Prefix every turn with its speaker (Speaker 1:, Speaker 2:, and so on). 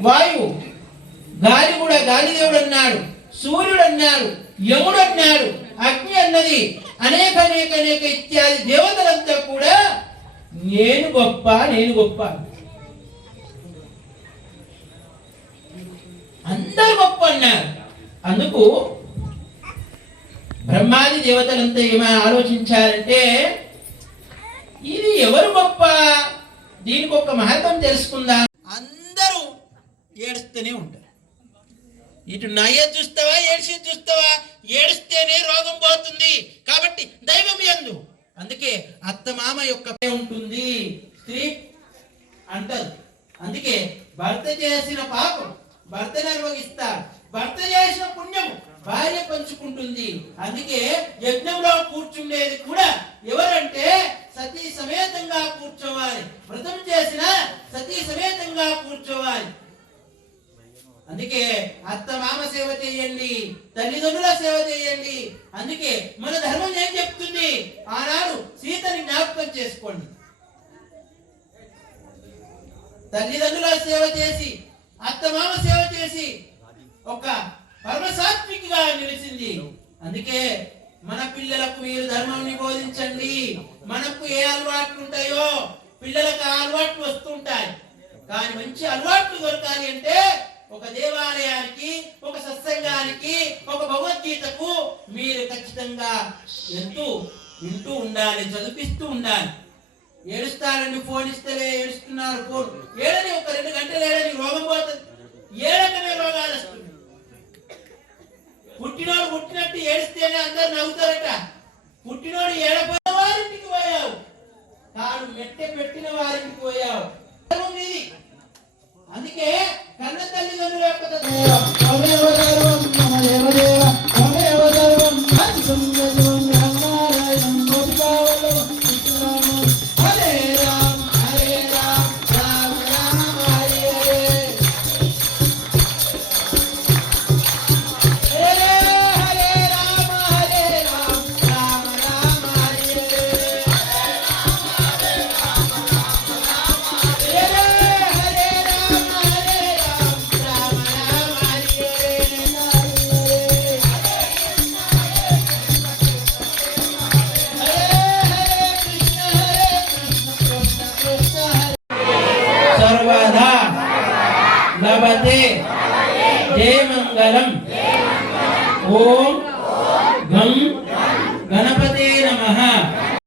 Speaker 1: వాయువు. గాలి కూడా గాలిదేవుడు అన్నాడు సూర్యుడు అన్నాడు యముడు అన్నాడు అగ్ని అన్నది అనేక అనేక అనేక ఇత్యాది దేవతలంతా కూడా నేను గొప్ప నేను గొప్ప. అందరు గొప్ప అన్నారు. అందుకు బ్రహ్మాది దేవతలంతా ఏమైనా ఆలోచించారంటే ఇది ఎవరు గొప్ప? దీనికి ఒక మహత్వం తెలుసుకుందాం. ఏడుస్తూనే ఉంటారు. ఇటు నయ చూస్తావా ఏడ్చి చూస్తావా? ఏడిస్తేనే రోగం పోతుంది. కాబట్టి దైవం ఎందు. అందుకే అత్తమామ యొక్క ఉంటుంది. స్త్రీ అంటారు అందుకే భర్త చేసిన పాపం భర్త నిర్వహిస్తారు. భర్త చేసిన పుణ్యము భార్య పంచుకుంటుంది. అందుకే యజ్ఞంలో కూర్చుండేది కూడా అందుకే అత్త మామ సేవ చేయండి తల్లిదండ్రుల సేవ చేయండి. అందుకే మన ధర్మం ఏం చెప్తుంది? ఆనాడు సీతని జ్ఞాపకం చేసుకోండి. తల్లిదండ్రుల సేవ చేసి అత్తమామ సేవ చేసి ఒక పరమసాత్వికగా నిలిచింది. అందుకే మన పిల్లలకు మీరు ధర్మాన్ని బోధించండి. మనకు ఏ అలవాట్లు ఉంటాయో పిల్లలకు ఆ అలవాట్లు వస్తుంటాయి. కానీ మంచి అలవాట్లు దొరకాలి అంటే ఒక దేవాలయానికి ఒక సత్సంగానికి ఒక భగవద్గీతకు మీరు ఖచ్చితంగా ఎంతూ వింటూ ఉండాలి చదివిస్తూ ఉండాలి. ఏడుస్తారండి ఫోన్ ఇస్తలే ఏడుస్తున్నారు ఫోన్. ఏడని ఒక రెండు గంటలు ఏడని రోగం పోతుంది. ఏడకనే రోగాలు వస్తుంది పుట్టినోడు పుట్టినట్టు ఏడిస్తేనే అందరు నవ్వుతారట. పుట్టినోడు ఏడపోయిన వారింటికి పోయావు. తాను మెట్టె పెట్టిన వారింటికి పోయావు. అందుకే
Speaker 2: ಅಂತ భగవతే
Speaker 1: జయమంగళం ఓం గం గణపతే నమ